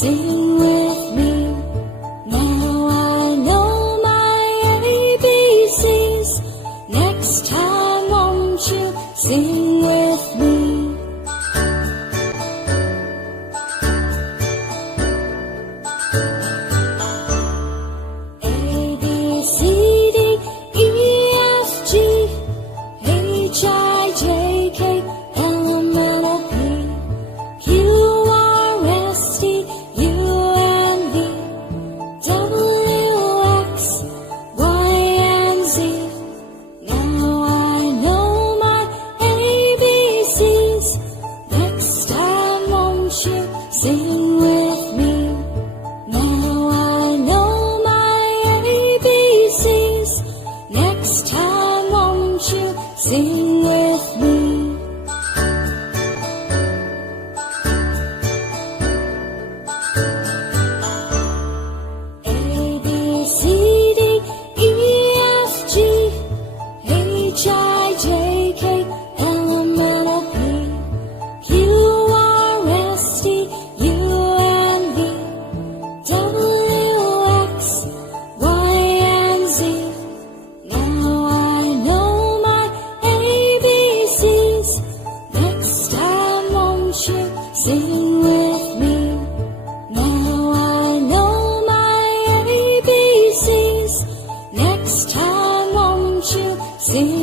Sing with me. Now I know my ABCs. Next time won't you sing with me? A, B, C, D, E, F, G, H, I, J, K, L, M, N, O, P, Q, R, S, T, U, and V, W, X, Y, and Z. Now I know my ABCs. Next time won't you sing with me? Now I know my ABCs. Next time won't you sing with me? A, B, C, D, E, F, G, H, I, J, K, L, M, N, O, P, Q, R, S, T, U, and V, W, X, Y, and Z. Now I know my ABCs. Next time won't you sing with me? Now I know my ABCs. Next time won't you sing